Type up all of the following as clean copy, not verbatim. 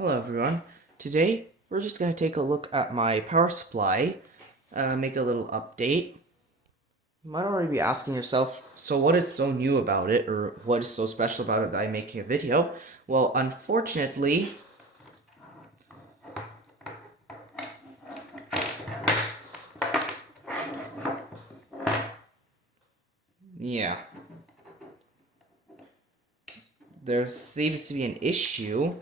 Hello everyone. Today we're just going to take a look at my power supply, make a little update. You might already be asking yourself, so what is so new about it, or what is so special about it that I'm making a video? Well, unfortunately, yeah, there seems to be an issue,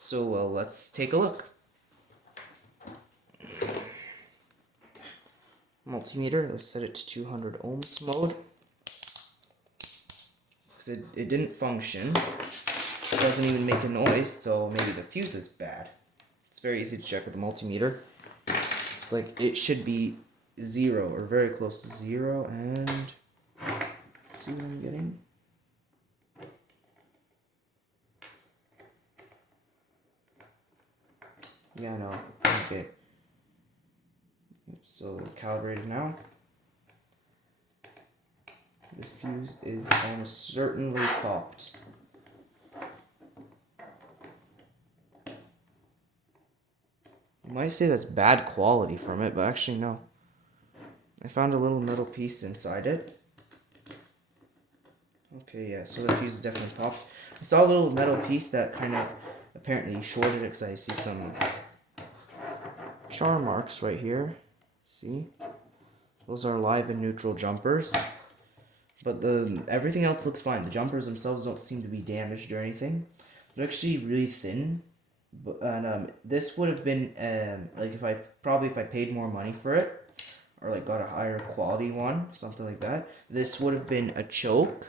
so let's take a look. Multimeter, let's set it to 200 ohms mode, because it didn't function. It doesn't even make a noise, so maybe the fuse is bad. It's very easy to check with the multimeter. It's like it should be 0 or very close to 0, and see what I'm getting. Yeah, no. Okay. So calibrated now. The fuse is almost certainly popped. You might say that's bad quality from it, but actually no. I found a little metal piece inside it. Okay, yeah, so the fuse is definitely popped. I saw a little metal piece that kind of apparently shorted it, because I see some char marks right here. See? Those are live and neutral jumpers. But everything else looks fine. The jumpers themselves don't seem to be damaged or anything. They're actually really thin. And this would have been like if I paid more money for it, or like got a higher quality one, something like that. This would have been a choke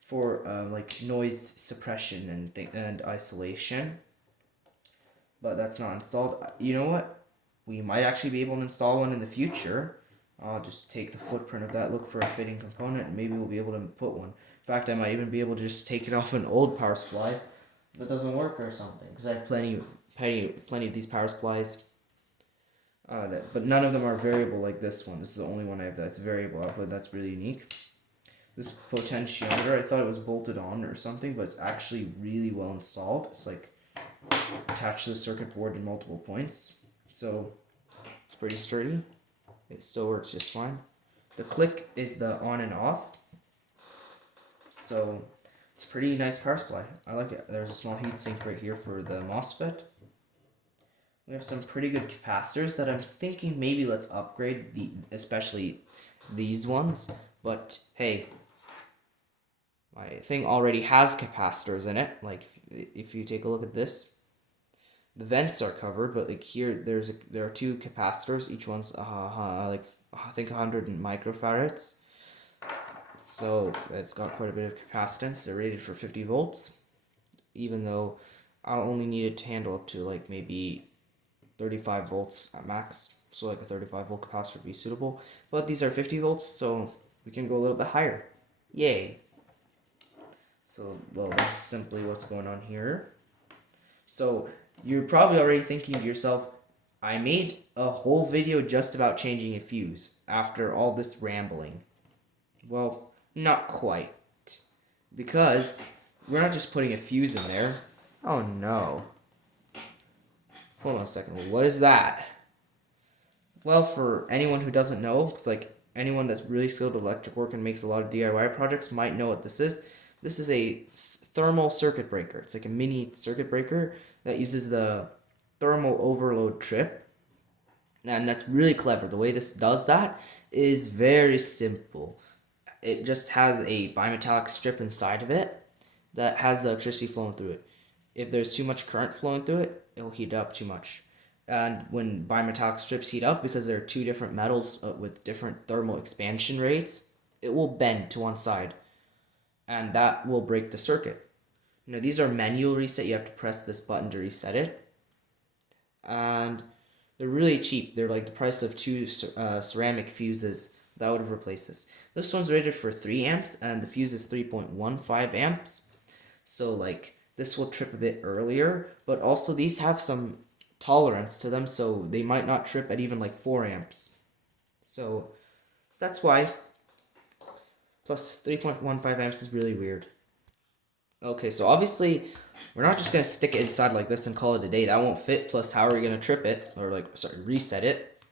for like noise suppression and isolation. But that's not installed. You know what? We might actually be able to install one in the future. I'll just take the footprint of that, look for a fitting component, and maybe we'll be able to put one. In fact, I might even be able to just take it off an old power supply that doesn't work or something, because I have plenty of these power supplies. But none of them are variable like this one. This is the only one I have that's variable output. That's really unique. This potentiometer, I thought it was bolted on or something, but it's actually really well installed. It's like attached to the circuit board in multiple points, so it's pretty sturdy. It still works just fine. The click is the on and off, so it's a pretty nice power supply. I like it. There's a small heatsink right here for the MOSFET. We have some pretty good capacitors that I'm thinking maybe let's upgrade, especially these ones. But hey, my thing already has capacitors in it. Like if you take a look at this, the vents are covered, but like here there are two capacitors. Each one's like I think 100 microfarads. So it's got quite a bit of capacitance. They're rated for 50 volts, even though I only need it to handle up to like maybe 35 volts at max. So like a 35 volt capacitor would be suitable. But these are 50 volts, so we can go a little bit higher. Yay! So well, that's simply what's going on here. So you're probably already thinking to yourself, I made a whole video just about changing a fuse after all this rambling. Well, not quite. Because we're not just putting a fuse in there. Oh no. Hold on a second. What is that? Well, for anyone who doesn't know, because like anyone that's really skilled with electric work and makes a lot of DIY projects might know what this is. This is a thermal circuit breaker. It's like a mini circuit breaker that uses the thermal overload trip. And that's really clever. The way this does that is very simple. It just has a bimetallic strip inside of it that has the electricity flowing through it. If there's too much current flowing through it, it'll heat up too much. And when bimetallic strips heat up, because there are two different metals with different thermal expansion rates, it will bend to one side. And that will break the circuit. Now these are manual reset. You have to press this button to reset it. And they're really cheap. They're like the price of two ceramic fuses that would have replaced this. This one's rated for 3 amps, and the fuse is 3.15 amps. So like this will trip a bit earlier, but also these have some tolerance to them, so they might not trip at even like 4 amps. So that's why. Plus 3.15 amps is really weird. Okay, so obviously We're not just going to stick it inside like this and call it a day. That won't fit, plus how are we going to trip it, or reset it?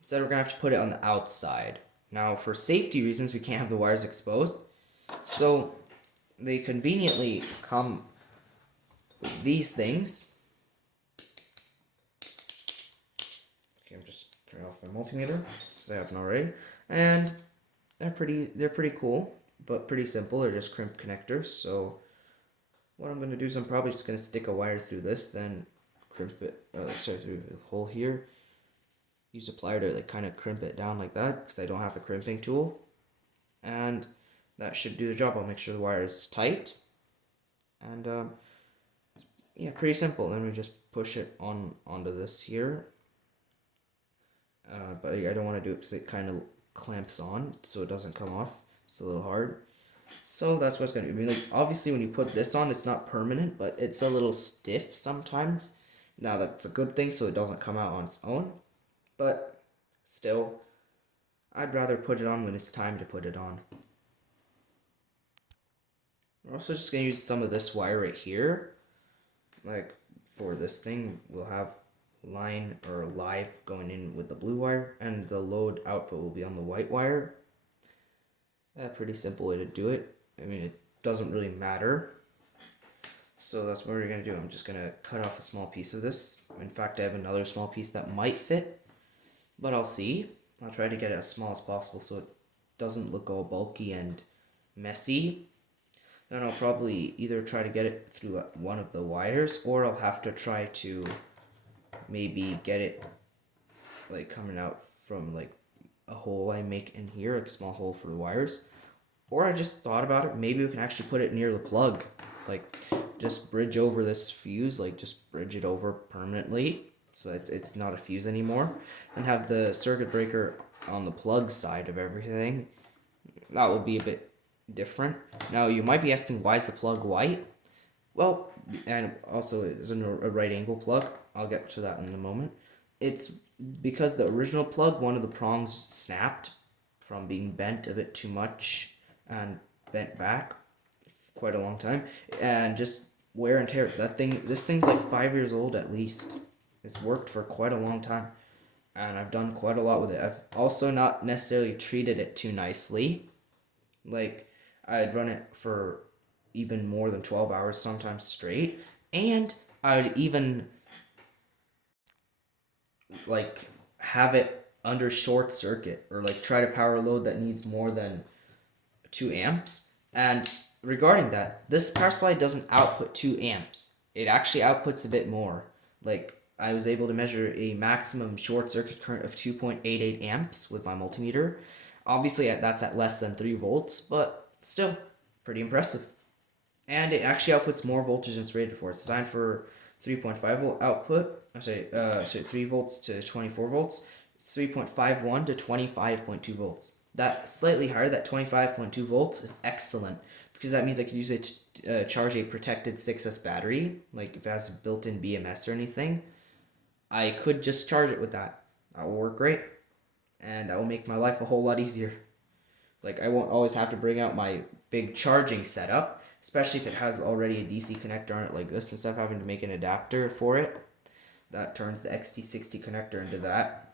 Instead, we're going to have to put it on the outside. Now, for safety reasons, we can't have the wires exposed. So, they conveniently come with these things. Okay, I'm just turning off my multimeter, because I haven't already. And they're pretty cool, but pretty simple. They're just crimp connectors, so what I'm going to do is I'm probably just going to stick a wire through this, then crimp it, through the hole here. Use a plier to kind of crimp it down like that, because I don't have a crimping tool. And that should do the job. I'll make sure the wire is tight. And, yeah, pretty simple. Then we just push it onto this here. But I don't want to do it because it kind of clamps on, so it doesn't come off. It's a little hard. So that's what it's going to be. I mean, like, obviously when you put this on, it's not permanent, but it's a little stiff sometimes. Now that's a good thing, so it doesn't come out on its own. But still, I'd rather put it on when it's time to put it on. We're also just going to use some of this wire right here. Like, for this thing, we'll have line or live going in with the blue wire, and the load output will be on the white wire. Pretty simple way to do it. I mean, it doesn't really matter. So that's what we're going to do. I'm just going to cut off a small piece of this. In fact, I have another small piece that might fit, but I'll see. I'll try to get it as small as possible so it doesn't look all bulky and messy. Then I'll probably either try to get it through one of the wires, or I'll have to try to maybe get it like coming out from like a hole I make in here, like a small hole for the wires. Or I just thought about it, maybe we can actually put it near the plug, like just bridge over this fuse, like just bridge it over permanently so it's not a fuse anymore, and have the circuit breaker on the plug side of everything. That will be a bit different. Now you might be asking, why is the plug white? Well, and also it's a right angle plug. I'll get to that in a moment. It's because the original plug, one of the prongs snapped from being bent a bit too much and bent back quite a long time, and just wear and tear. This thing's like 5 years old at least. It's worked for quite a long time, and I've done quite a lot with it. I've also not necessarily treated it too nicely. Like, I'd run it for even more than 12 hours sometimes straight, and I'd even like have it under short circuit, or like try to power a load that needs more than 2 amps. And regarding that, this power supply doesn't output 2 amps. It actually outputs a bit more. Like, I was able to measure a maximum short circuit current of 2.88 amps with my multimeter. Obviously, that's at less than 3 volts, but still pretty impressive. And it actually outputs more voltage than it's rated for. It's designed for 3.5 volt output. 3 volts to 24 volts. It's 3.51 to 25.2 volts. That slightly higher, that 25.2 volts, is excellent, because that means I can use it to charge a protected 6S battery. Like, if it has a built-in BMS or anything, I could just charge it with that. That will work great, and that will make my life a whole lot easier. Like, I won't always have to bring out my big charging setup, especially if it has already a DC connector on it like this, instead of having to make an adapter for it. That turns the XT60 connector into that.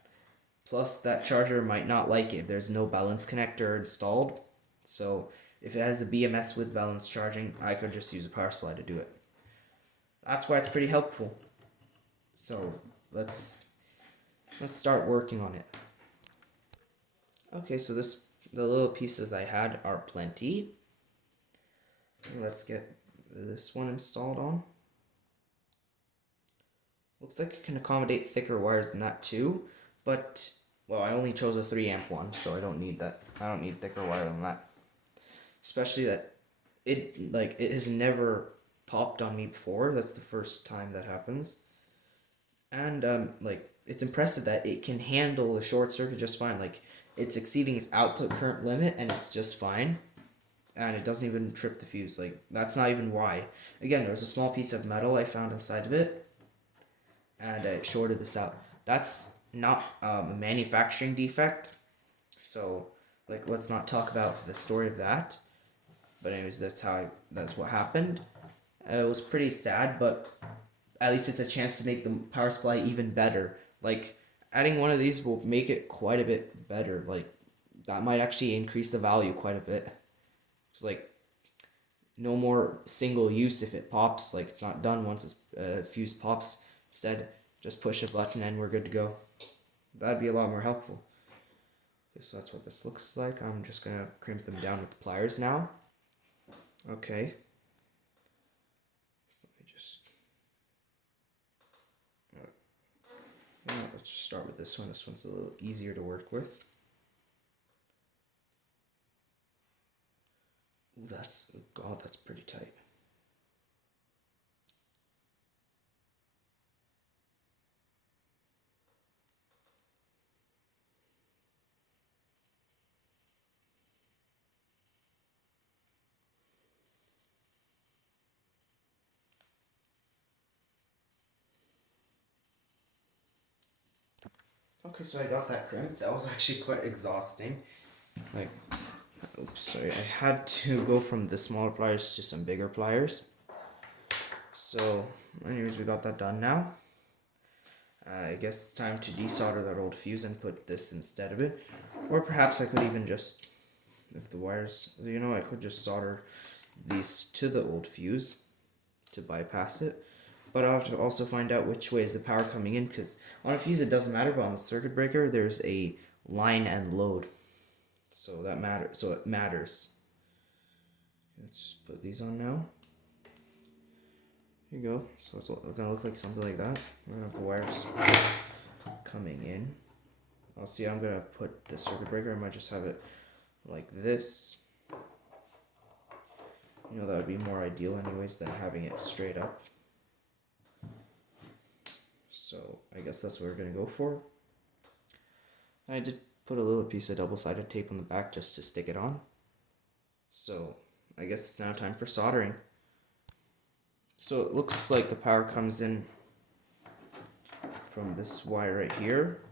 Plus, that charger might not like it if there's no balance connector installed. So, if it has a BMS with balance charging, I could just use a power supply to do it. That's why it's pretty helpful. So, let's start working on it. Okay, so the little pieces I had are plenty. Let's get this one installed on. Looks like it can accommodate thicker wires than that too, but, well, I only chose a 3 amp one, so I don't need that. I don't need thicker wire than that. Especially that it has never popped on me before. That's the first time that happens. And, it's impressive that it can handle the short circuit just fine. Like, it's exceeding its output current limit, and it's just fine. And it doesn't even trip the fuse. Like, that's not even why. Again, there was a small piece of metal I found inside of it, and it shorted this out. That's not a manufacturing defect, so, like, let's not talk about the story of that. But anyways, that's what happened. It was pretty sad, but at least it's a chance to make the power supply even better. Like, adding one of these will make it quite a bit better. Like, that might actually increase the value quite a bit. It's like, no more single use if it pops. Like, it's not done once its fuse pops. Instead, just push a button and we're good to go. That'd be a lot more helpful. Okay, so that's what this looks like. I'm just gonna crimp them down with the pliers now. Okay. Let me just... let's just start with this one. This one's a little easier to work with. Ooh, God, that's pretty tight. Okay, so I got that crimped. That was actually quite exhausting. Like, oops, sorry. I had to go from the smaller pliers to some bigger pliers. So, anyways, we got that done now. I guess it's time to desolder that old fuse and put this instead of it. Or perhaps I could even just, if the wires, I could just solder these to the old fuse to bypass it. But I'll have to also find out which way is the power coming in, because on a fuse it doesn't matter, but on the circuit breaker there's a line and load. So that matters. So it matters. Let's just put these on now. Here you go. So it's gonna look like something like that. We're gonna have the wires coming in. I'll see. I'm gonna put the circuit breaker. I might just have it like this. That would be more ideal, anyways, than having it straight up. So I guess that's what we're gonna go for. I did put a little piece of double-sided tape on the back just to stick it on. So I guess it's now time for soldering. So it looks like the power comes in from this wire right here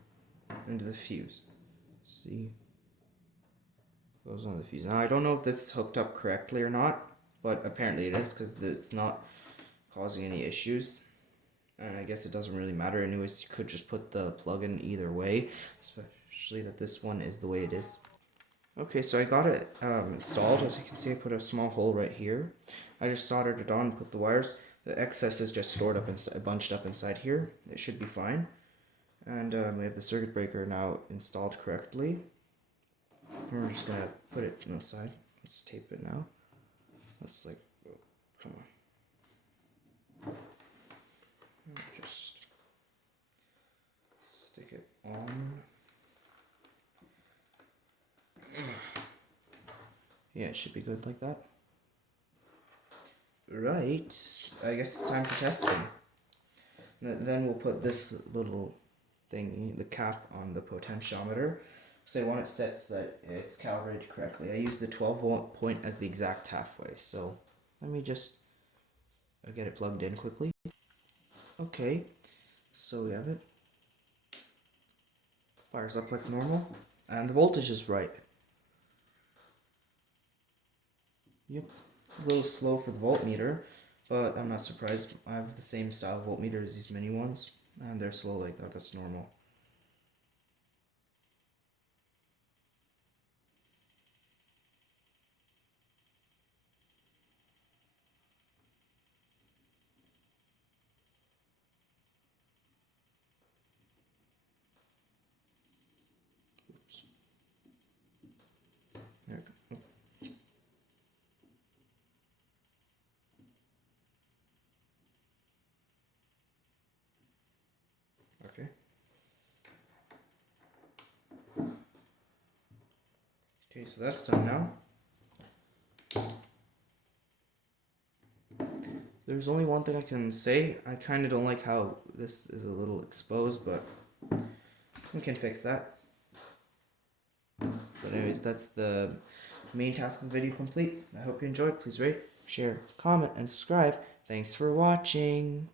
into the fuse. See? Goes on the fuse. Now I don't know if this is hooked up correctly or not, but apparently it is, because it's not causing any issues. And I guess it doesn't really matter anyways. You could just put the plug in either way, especially that this one is the way it is. Okay, so I got it installed. As you can see, I put a small hole right here. I just soldered it on, put the wires. The excess is just stored up inside, bunched up inside here. It should be fine. And we have the circuit breaker now installed correctly. We're just gonna put it on the side. Let's tape it now. Let's come on. Just stick it on. Yeah, it should be good like that. Right, I guess it's time for testing. Then we'll put this little thing, the cap, on the potentiometer. So I want it set so that it's calibrated correctly. I use the 12-volt point as the exact halfway. So let me just get it plugged in quickly. Okay, so we have it. Fires up like normal, and the voltage is right. Yep, a little slow for the voltmeter, but I'm not surprised. I have the same style voltmeter as these mini ones, and they're slow like that. That's normal. Oops. There we go. Okay. Okay, so that's done now. There's only one thing I can say. I kind of don't like how this is a little exposed, but we can fix that. But anyways, that's the main task of the video complete. I hope you enjoyed. Please rate, share, comment, and subscribe. Thanks for watching.